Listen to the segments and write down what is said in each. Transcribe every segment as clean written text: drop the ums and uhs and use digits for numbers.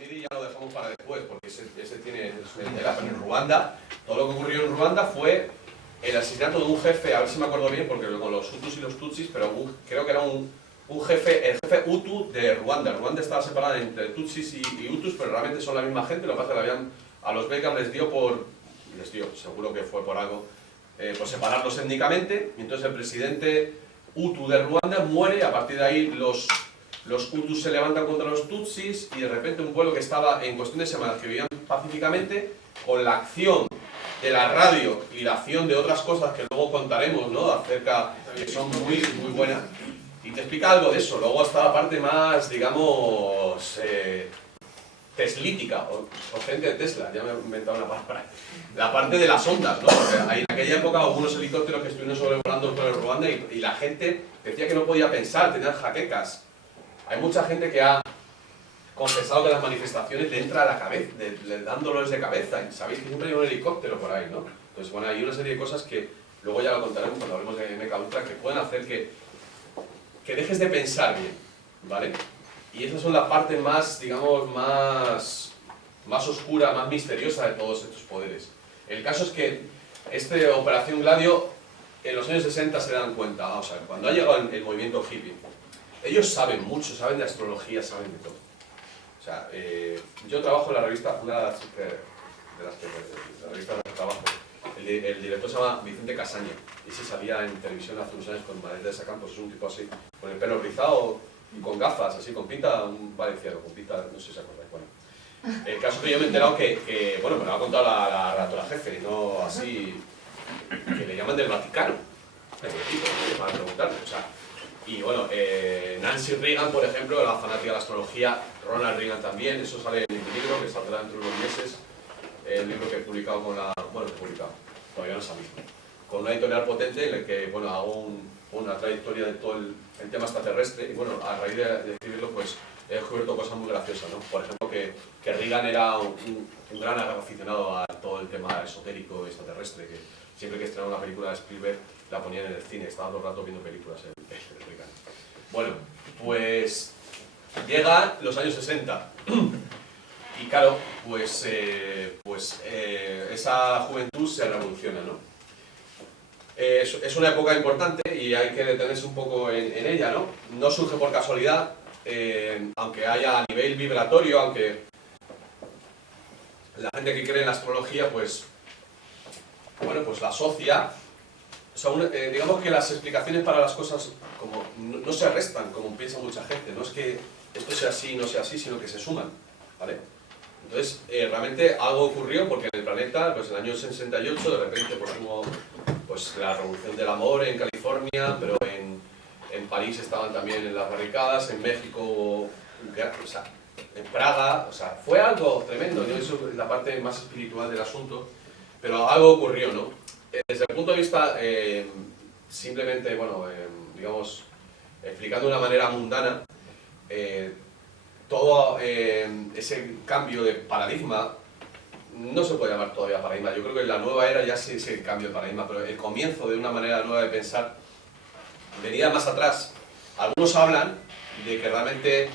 Yazidi ya lo dejamos para después, porque ese tiene tela, pero en Ruanda, todo lo que ocurrió en Ruanda fue el asesinato de un jefe, a ver si me acuerdo bien, porque con los Hutus y los Tutsis, pero creo que era un jefe, el jefe Hutu de Ruanda. Ruanda estaba separada entre Tutsis y Hutus, pero realmente son la misma gente. Lo que pasa es que a los Beckham les dio, seguro que fue por algo, por separarlos étnicamente. Y entonces el presidente Hutu de Ruanda muere, a partir de ahí los Hutus se levantan contra los Tutsis y de repente un pueblo que estaba en cuestión de semanas, que vivían pacíficamente, con la acción de la radio y la acción de otras cosas que luego contaremos, ¿no? Acerca, que son muy, muy buenas. Y te explica algo de eso. Luego está la parte más, digamos, teslítica, o gente de Tesla, ya me he inventado una palabra. La parte de las ondas, ¿no? Porque en aquella época hubo unos helicópteros que estuvieron sobrevolando por Ruanda y la gente decía que no podía pensar, tenían jaquecas. Hay mucha gente que ha confesado que las manifestaciones le entra a la cabeza, le dan dolores de cabeza, y sabéis que siempre hay un helicóptero por ahí, ¿no? Entonces, bueno, hay una serie de cosas que luego ya lo contaremos cuando hablemos de Mecha Ultra, que pueden hacer que dejes de pensar bien, ¿vale? Y esas son la parte más, digamos, más oscura, más misteriosa de todos estos poderes. El caso es que esta Operación Gladio, en los años 60 se dan cuenta, vamos a ver, cuando ha llegado el movimiento hippie, ellos saben mucho, saben de astrología, saben de todo. O sea, yo trabajo en la revista, una de las revistas de trabajo, el director se llama Vicente Casaña, y se salía en televisión hace unos años con Maleta de Sacampos, es un tipo así, con el pelo rizado y con gafas, así, con pinta, un valenciano, con pinta, no sé si se acordáis, bueno. El caso es que yo me he enterado que bueno, me lo ha contado la redactora jefe, no así, que le llaman del Vaticano, para preguntarle, o sea. Y bueno, Nancy Reagan, por ejemplo, la fanática de la astrología, Ronald Reagan también, eso sale en mi libro, que saldrá dentro de unos meses, el libro que he publicado con todavía no salido, con una editorial potente en la que, bueno, hago una trayectoria de todo el tema extraterrestre, y bueno, a raíz de escribirlo, pues he descubierto cosas muy graciosas, ¿no? Por ejemplo, que Reagan era un gran aficionado a todo el tema esotérico extraterrestre, que siempre que estrenaba una película de Spielberg, la ponían en el cine, estaba todo el rato viendo películas el Reagan. Bueno, pues llega los años 60 y claro, pues esa juventud se revoluciona, ¿no? Es una época importante y hay que detenerse un poco en ella, ¿no? No surge por casualidad, aunque haya a nivel vibratorio, aunque la gente que cree en la astrología, pues, bueno, pues la asocia. O sea, digamos que las explicaciones para las cosas como no se restan, como piensa mucha gente. No es que esto sea así y no sea así, sino que se suman, ¿vale? Entonces, realmente algo ocurrió porque en el planeta, pues en el año 68, de repente pues la revolución del amor en California, pero en París estaban también en las barricadas, en México, o sea, en Praga, o sea, fue algo tremendo. ¿No? Eso es la parte más espiritual del asunto, pero algo ocurrió, ¿no? Desde el punto de vista, simplemente, bueno, digamos, explicando de una manera mundana, todo ese cambio de paradigma, no se puede llamar todavía paradigma, yo creo que en la nueva era ya sí es el cambio de paradigma, pero el comienzo de una manera nueva de pensar venía más atrás. Algunos hablan de que realmente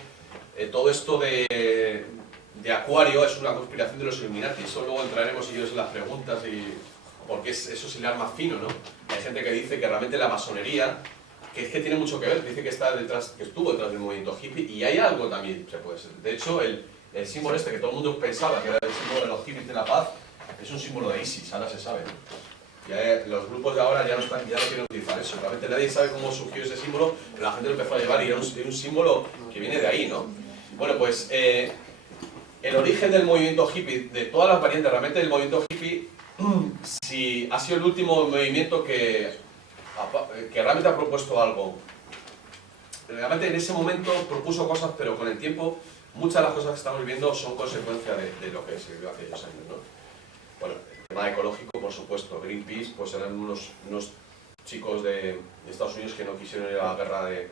todo esto de Acuario es una conspiración de los Illuminati, eso luego entraremos ellos en las preguntas porque eso es hilar más fino, ¿no? Hay gente que dice que realmente la masonería, que es que tiene mucho que ver, dice que estuvo detrás del movimiento hippie, y hay algo también, se puede ser. De hecho, el símbolo este que todo el mundo pensaba que era el símbolo de los hippies de la paz, es un símbolo de ISIS, ahora se sabe, ¿no? Ya, los grupos de ahora ya no quieren utilizar eso, realmente nadie sabe cómo surgió ese símbolo, pero la gente lo empezó a llevar y era un símbolo que viene de ahí, ¿no? Bueno, pues el origen del movimiento hippie, de todas las variantes, realmente el movimiento hippie, si ha sido el último movimiento que realmente ha propuesto algo. Realmente en ese momento propuso cosas, pero con el tiempo muchas de las cosas que estamos viviendo son consecuencia de lo que se vivió hace años, ¿no? Bueno, el tema ecológico, por supuesto, Greenpeace, pues eran unos chicos de Estados Unidos que no quisieron ir a la guerra de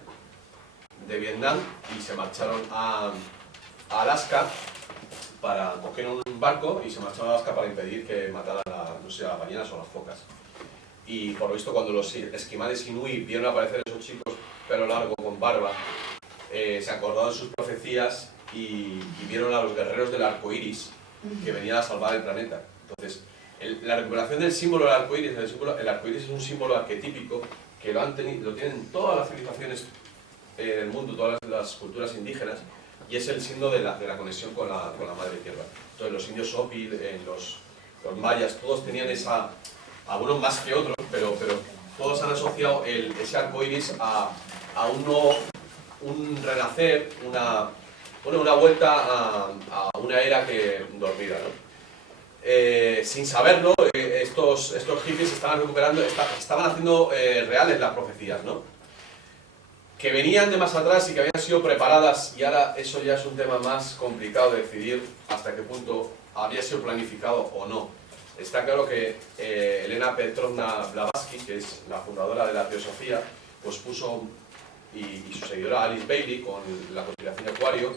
Vietnam y se marcharon a Alaska cogieron un barco y se marcharon a Alaska para impedir que mataran a las ballenas o a las focas. Y por lo visto cuando los esquimales inuit vieron aparecer esos chicos pelo largo con barba, se acordaron de sus profecías y vieron a los guerreros del arco iris que venían a salvar el planeta. Entonces, la recuperación del símbolo del arco iris, el arco iris es un símbolo arquetípico que lo tienen todas las civilizaciones del mundo, todas las culturas indígenas, y es el signo de la conexión con la madre tierra. Entonces, los indios Hopi, los mayas, todos tenían esa, algunos más que otros, pero todos han asociado ese arco iris a un renacer, una vuelta a una era dormida, ¿no? Sin saberlo, estos hippies estaban haciendo reales las profecías, ¿no? Que venían de más atrás y que habían sido preparadas, y ahora eso ya es un tema más complicado de decidir hasta qué punto había sido planificado o no. Está claro que Elena Petrovna Blavatsky, que es la fundadora de la teosofía, pues puso, y su seguidora Alice Bailey, con la conspiración de Acuario,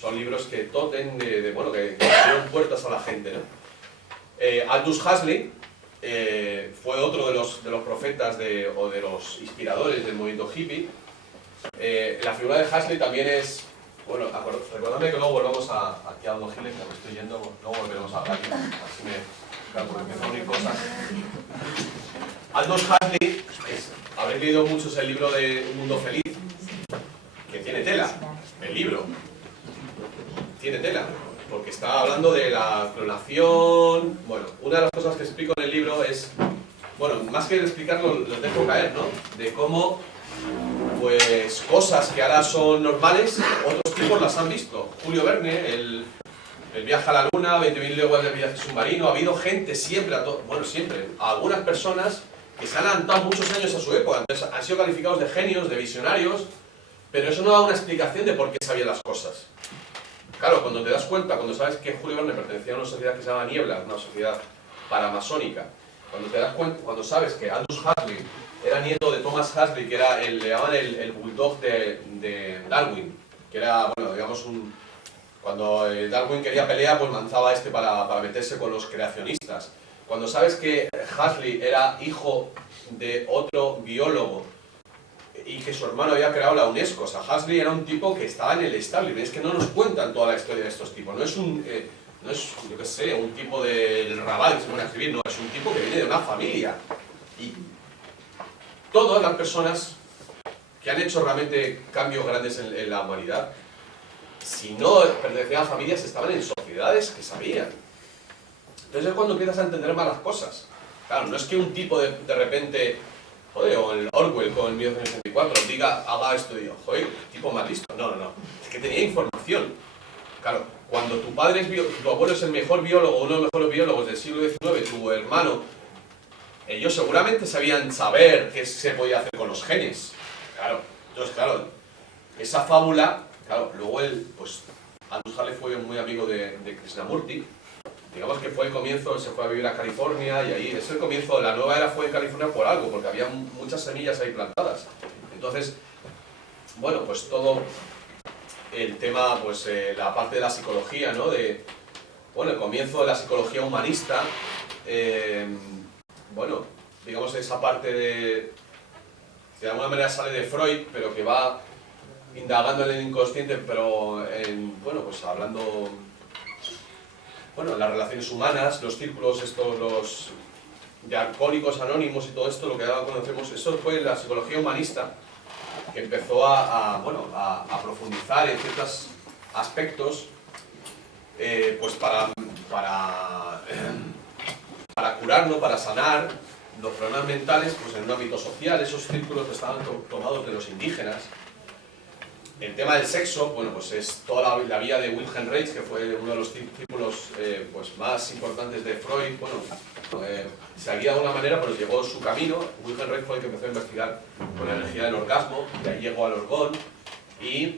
son libros que toten que abrieron puertas a la gente, ¿no? Aldous Huxley fue otro de los profetas o de los inspiradores del movimiento hippie. La figura de Huxley también es, bueno, recordadme que luego volvamos aquí a Don Giles, que me estoy yendo, luego volveremos a hablar, así me empiezan a unir cosas. Aldous Huxley, habréis leído muchos el libro de Un Mundo Feliz, que tiene tela, el libro, tiene tela, porque está hablando de la clonación. Bueno, una de las cosas que explico en el libro es, bueno, más que explicarlo, lo dejo caer, ¿no? De cómo, pues, cosas que ahora son normales, otros tipos las han visto. Julio Verne, el viaje a la luna, 20.000 leguas de viaje submarino, ha habido gente siempre, algunas personas que se han adelantado muchos años a su época, entonces han sido calificados de genios, de visionarios, pero eso no da una explicación de por qué sabían las cosas. Claro, cuando te das cuenta, cuando sabes que Julio Verne pertenecía a una sociedad que se llama Niebla, una sociedad paramasónica, cuando te das cuenta, cuando sabes que Aldous Huxley era nieto de Thomas Huxley, que era le llamaban el bulldog de Darwin, que era, bueno, digamos cuando Darwin quería pelear, pues lanzaba para meterse con los creacionistas. Cuando sabes que Huxley era hijo de otro biólogo y que su hermano había creado la UNESCO, o sea, Huxley era un tipo que estaba en el establishment. Es que no nos cuentan toda la historia de estos tipos, no es yo qué sé, un tipo del Raval que se pone a escribir, no, es un tipo que viene de una familia. Y todas las personas que han hecho realmente cambios grandes en la humanidad, si no pertenecían a familias, estaban en sociedades que sabían. Entonces es cuando empiezas a entender más las cosas. Claro, no es que un tipo de repente, joder, o el Orwell con el 1984 diga, haga esto y yo, joder, tipo más listo. No, es que tenía información. Claro, cuando tu abuelo es el mejor biólogo, uno de los mejores biólogos del siglo XIX, tu hermano, ellos seguramente sabían saber qué se podía hacer con los genes. Claro, entonces, claro, esa fábula, claro, luego pues, Aldous Huxley fue muy amigo de Krishnamurti. Digamos que fue el comienzo, él se fue a vivir a California y ahí es el comienzo, la nueva era fue en California por algo, porque había muchas semillas ahí plantadas. Entonces, bueno, pues todo el tema, pues la parte de la psicología, ¿no? Bueno, el comienzo de la psicología humanista, bueno, digamos esa parte que de alguna manera sale de Freud, pero que va indagando en el inconsciente, pero bueno, pues hablando, bueno, las relaciones humanas, los círculos los de alcohólicos anónimos y todo esto, lo que ahora conocemos, eso fue la psicología humanista, que empezó a profundizar en ciertos aspectos, pues para curarnos, para sanar los problemas mentales, pues en un ámbito social, esos círculos que estaban tomados de los indígenas. El tema del sexo, bueno, pues es toda la vida de Wilhelm Reich, que fue uno de los discípulos pues más importantes de Freud. Bueno, seguía de alguna manera, pero llegó su camino. Wilhelm Reich fue el que empezó a investigar con la energía del orgasmo, y ahí llegó al orgón, y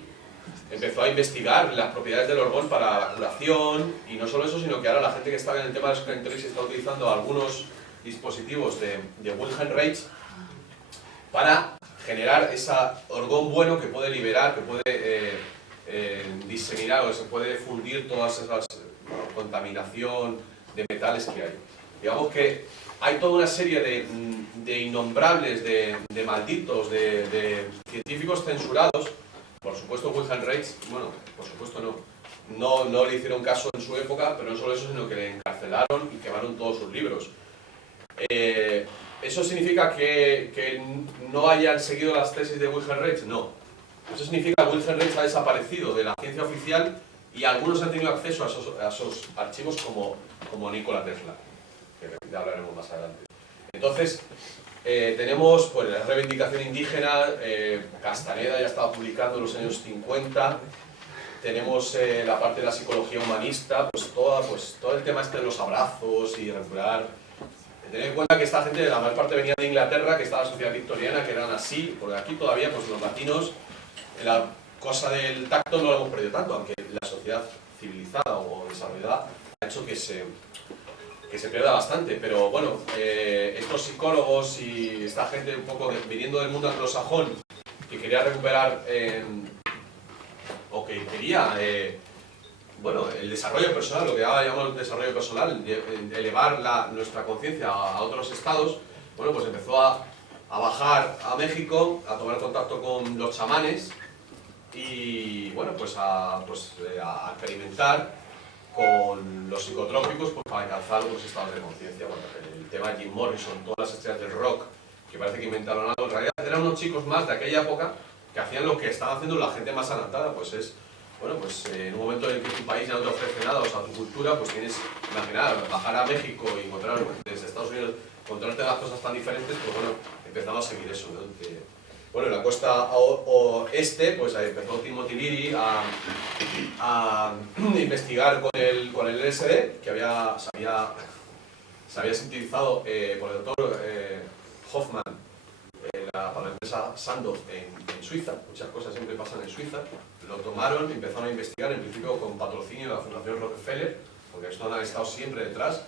empezó a investigar las propiedades del orgón para la curación, y no solo eso, sino que ahora la gente que estaba en el tema de los clientores está utilizando algunos dispositivos de Wilhelm Reich para generar ese orgón bueno que puede liberar, que puede diseminar o se puede fundir todas esas contaminación de metales que hay. Digamos que hay toda una serie de innombrables, de malditos, de científicos censurados. Por supuesto Wilhelm Reich, bueno, por supuesto no, no le hicieron caso en su época, pero no solo eso, sino que le encarcelaron y quemaron todos sus libros. ¿Eso significa que no hayan seguido las tesis de Wilhelm Reich? No. Eso significa que Wilhelm Reich ha desaparecido de la ciencia oficial y algunos han tenido acceso a esos archivos como Nikola Tesla, que ya hablaremos más adelante. Entonces, tenemos pues, la reivindicación indígena, Castaneda ya estaba publicando en los años 50, tenemos la parte de la psicología humanista, pues todo el tema este de los abrazos y recuperar. Tened en cuenta que esta gente, la mayor parte venía de Inglaterra, que estaba la sociedad victoriana, que eran así, porque aquí todavía pues, los latinos, la cosa del tacto no lo hemos perdido tanto, aunque la sociedad civilizada o desarrollada ha hecho que se pierda bastante, pero bueno, estos psicólogos y esta gente un poco viniendo del mundo anglosajón que quería recuperar o que quería bueno, el desarrollo personal, lo que ahora llamamos desarrollo personal, elevar nuestra conciencia a otros estados, bueno, pues empezó a bajar a México, a tomar contacto con los chamanes y bueno, pues a experimentar con los psicotrópicos pues, para alcanzar otros estados de conciencia. Bueno, el tema de Jim Morrison, todas las estrellas del rock, que parece que inventaron algo, en realidad eran unos chicos más de aquella época que hacían lo que estaba haciendo la gente más adelantada, pues es, bueno, pues en un momento en el que tu país ya no te ofrece nada, o sea, tu cultura, pues tienes, imaginar, bajar a México y encontrar, desde Estados Unidos, encontrarte las cosas tan diferentes, pues bueno, empezamos a seguir eso, ¿no? Bueno, en la costa oeste, pues empezó Timothy Leary a investigar con el LSD, que se había sintetizado por el doctor Hoffman para la empresa Sandoz en Suiza. Muchas cosas siempre pasan en Suiza. Lo tomaron, empezaron a investigar, en principio con patrocinio de la Fundación Rockefeller, porque esto han estado siempre detrás,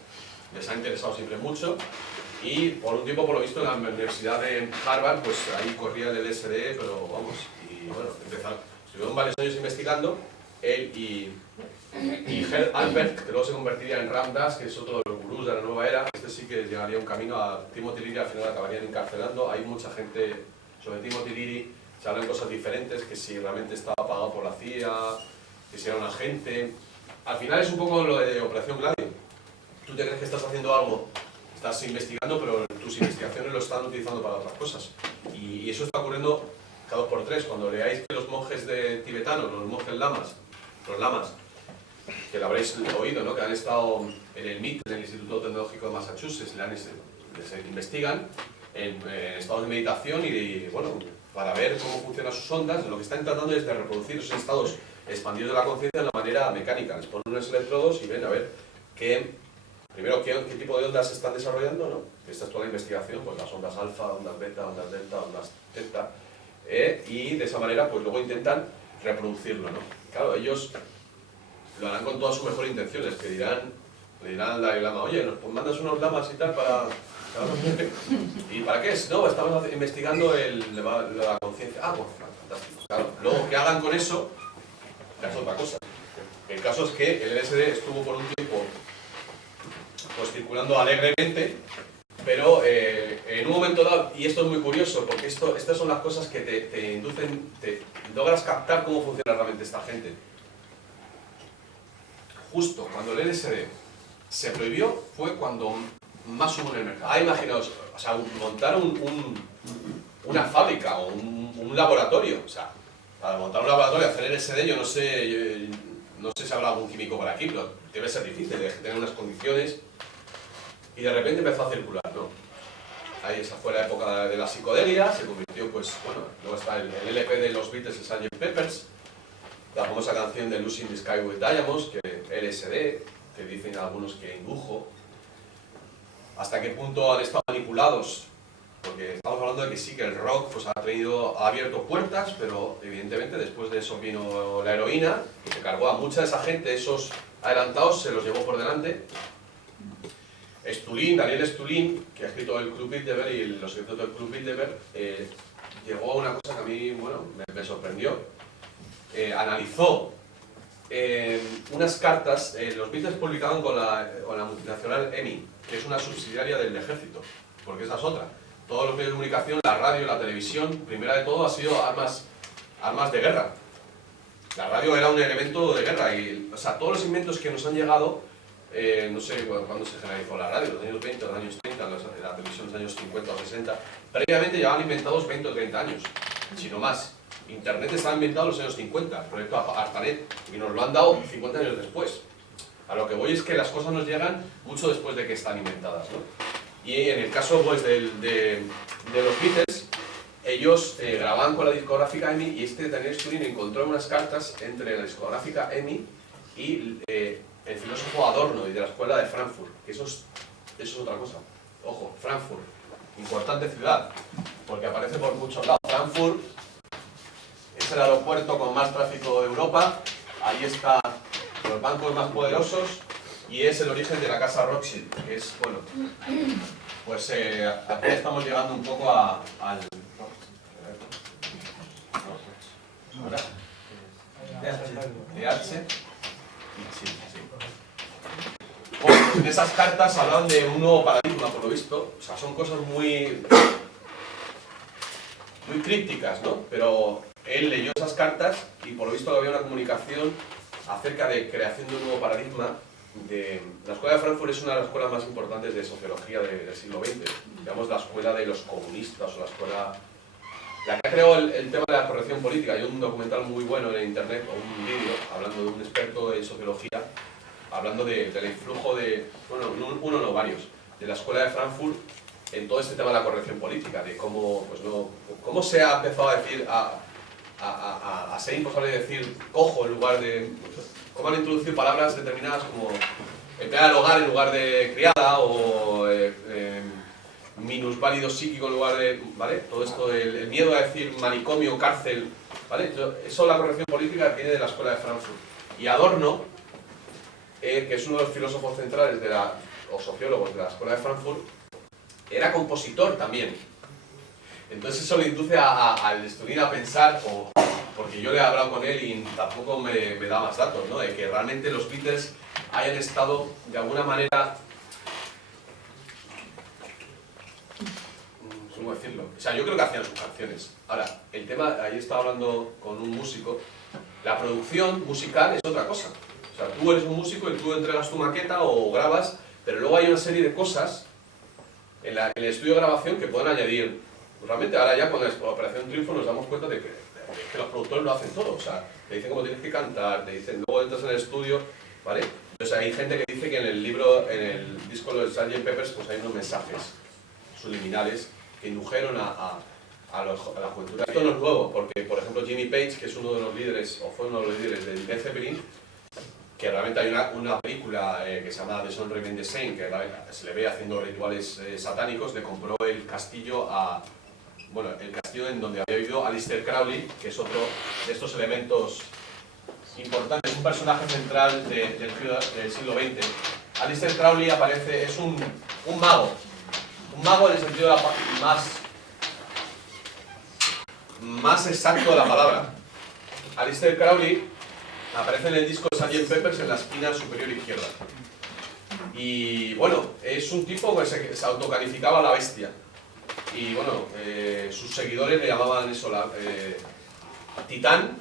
les ha interesado siempre mucho. Y por un tiempo, por lo visto, en la Universidad de Harvard, pues ahí corría el LSD, pero vamos, y bueno, estuvieron varios años investigando, él y Herr Albert, que luego se convertiría en Ram Dass, que es otro de los gurús de la nueva era. Este sí que llegaría un camino a Timothy Leary, al final acabarían encarcelando. Hay mucha gente sobre Timothy Leary, se hablan cosas diferentes, que si realmente estaba pagado por la CIA, que si era un agente. Al final es un poco lo de Operación Gladio. Tú te crees que estás haciendo algo, estás investigando, pero tus investigaciones lo están utilizando para otras cosas. Y eso está ocurriendo cada 2 por 3. Cuando leáis que los monjes tibetanos, los monjes lamas, que lo habréis oído, ¿no? Que han estado en el MIT, en el Instituto Tecnológico de Massachusetts, les investigan en estados de meditación y bueno, para ver cómo funcionan sus ondas, lo que están tratando es de reproducir esos estados expandidos de la conciencia de una manera mecánica. Les ponen unos electrodos y ven a ver primero, ¿qué tipo de ondas se están desarrollando? ¿No? Esta es toda la investigación, pues las ondas alfa, ondas beta, ondas delta, ondas teta, y de esa manera pues luego intentan reproducirlo, ¿no? Claro, ellos lo harán con toda su mejor intención, le dirán al Dalai Lama, oye, nos mandas unos lamas y tal para... ¿Y para qué es? No, estamos investigando la conciencia. Ah, pues fantástico. Claro, luego que hagan con eso, ya es otra cosa. El caso es que el LSD estuvo por un tiempo pues circulando alegremente, pero en un momento dado, y esto es muy curioso, porque estas son las cosas que te inducen, logras captar cómo funciona realmente esta gente. Justo cuando el LSD se prohibió fue cuando más hubo en el mercado. Imaginaos, o sea, montar una fábrica o un laboratorio, o sea, para montar un laboratorio, hacer LSD, yo no sé si habrá algún químico por aquí, pero debe ser difícil, debe tener unas condiciones. Y de repente empezó a circular, ¿no? Ahí esa fue la época de la psicodelia, se convirtió, pues, bueno, luego está el LP de los Beatles, el Sgt. Peppers, la famosa canción de Lucy in the Sky with Diamonds, que LSD, que dicen algunos que indujo. ¿Hasta qué punto han estado manipulados? Porque estamos hablando de que sí, que el rock pues, ha abierto puertas, pero evidentemente después de eso vino la heroína, y se cargó a mucha de esa gente, esos adelantados, se los llevó por delante. Daniel Stulin, que ha escrito el Club Bilderberg y los secretos del Club Bilderberg, llegó a una cosa que a mí, bueno, me sorprendió. Analizó unas cartas, los Beatles publicaban con la multinacional EMI, que es una subsidiaria del ejército, porque esa es otra. Todos los medios de comunicación, la radio, la televisión, primera de todo, ha sido armas de guerra. La radio era un elemento de guerra y, o sea, todos los inventos que nos han llegado, no sé cuándo se generalizó la radio, los años 20, los años 30, la televisión de los años 50 o 60, previamente llevaban inventados 20 o 30 años, si no más. Internet estaba inventado en los años 50, el proyecto ARPANET, y nos lo han dado 50 años después. A lo que voy es que las cosas nos llegan mucho después de que están inventadas, ¿no? Y en el caso pues, de los Beatles, ellos grababan con la discográfica EMI y Daniel Sturine encontró unas cartas entre la discográfica EMI y el filósofo Adorno y de la escuela de Frankfurt, que eso es otra cosa. Ojo, Frankfurt, importante ciudad, porque aparece por muchos lados. Frankfurt es el aeropuerto con más tráfico de Europa, ahí están los bancos más poderosos y es el origen de la casa Rothschild, que es, bueno, pues aquí estamos llegando un poco al... DH y sí. Bueno, pues en esas cartas hablan de un nuevo paradigma, por lo visto. O sea, son cosas muy crípticas, ¿no? Pero él leyó esas cartas y por lo visto había una comunicación acerca de creación de un nuevo paradigma. La escuela de Frankfurt es una de las escuelas más importantes de sociología del siglo XX. Digamos, la escuela de los comunistas o la escuela... La que creó el tema de la corrección política. Hay un documental muy bueno en internet, o un vídeo, hablando de un experto en sociología, hablando del influjo de, bueno, uno no, varios, de la escuela de Frankfurt en todo este tema de la corrección política, de cómo, pues no, cómo se ha empezado a decir, a ser imposible decir cojo en lugar de... Cómo han introducido palabras determinadas como emplear el hogar en lugar de criada, o minusválido psíquico en lugar de... ¿vale? Todo esto, el miedo a decir manicomio, cárcel, ¿vale? Eso la corrección política viene de la escuela de Frankfurt. Y Adorno, que es uno de los filósofos centrales o sociólogos de la escuela de Frankfurt, era compositor también. Entonces eso le induce al estudiante a pensar, porque yo le he hablado con él y tampoco me da más datos, ¿no? De que realmente los Beatles hayan estado de alguna manera... ¿Cómo decirlo? O sea, yo creo que hacían sus canciones. Ahora, el tema, ahí estaba hablando con un músico, la producción musical es otra cosa. O sea, tú eres un músico y tú entregas tu maqueta o grabas, pero luego hay una serie de cosas en el estudio de grabación que pueden añadir. Realmente ahora ya con la Operación Triunfo nos damos cuenta de que los productores lo hacen todo. O sea, te dicen cómo tienes que cantar, te dicen, luego entras en el estudio, ¿vale? Entonces hay gente que dice que en el libro, en el disco de Sgt. Peppers, pues hay unos mensajes subliminales que indujeron a la juventud. Esto no es nuevo, porque por ejemplo Jimmy Page, que es uno de los líderes, o fue uno de los líderes de Led Zeppelin, que realmente hay una película que se llama The Sun Remains the Same, que se le ve haciendo rituales satánicos, le compró el castillo el castillo en donde había vivido Aleister Crowley, que es otro de estos elementos importantes, un personaje central del siglo XX. Aleister Crowley aparece, es un mago en el sentido de más exacto de la palabra. Aleister Crowley aparece en el disco de Sgt. Peppers en la esquina superior izquierda. Y bueno, es un tipo que se autocalificaba la bestia. Y bueno, sus seguidores le llamaban eso, Titán.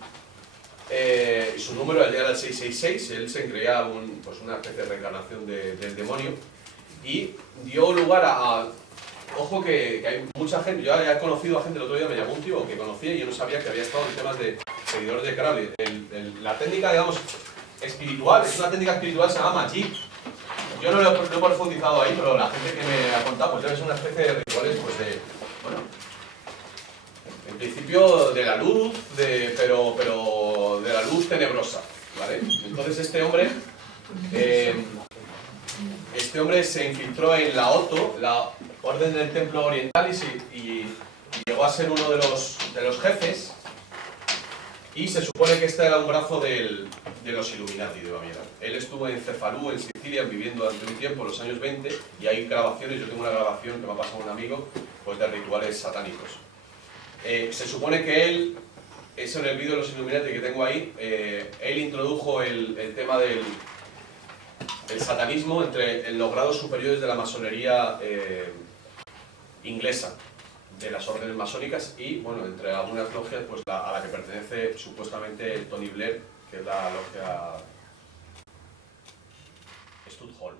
Y su número era el 666, él se creía una especie de reencarnación del demonio. Y dio lugar ojo que hay mucha gente, yo he conocido a gente, el otro día me llamó un tío que conocía y yo no sabía que había estado en temas de seguidores de Crowley. La técnica, digamos, espiritual, es una técnica espiritual que se llama Magic. Yo no lo he profundizado ahí, pero la gente que me ha contado, pues debe ser una especie de rituales, pues bueno, en principio de la luz, pero de la luz tenebrosa, ¿vale? Entonces este hombre se infiltró en la OTO, la Orden del Templo Oriental, y llegó a ser uno de los jefes, y se supone que este era un brazo de los Illuminati de Baviera. Él estuvo en Cefalú, en Sicilia, viviendo durante un tiempo, en los años 20, y hay grabaciones, yo tengo una grabación que me ha pasado un amigo, pues de rituales satánicos. Se supone que él, eso en el vídeo de los Illuminati que tengo ahí, él introdujo el tema del satanismo en los grados superiores de la masonería inglesa, de las órdenes masónicas y, bueno, entre algunas logias, pues a la que pertenece supuestamente Tony Blair, que es la logia Stud Hall.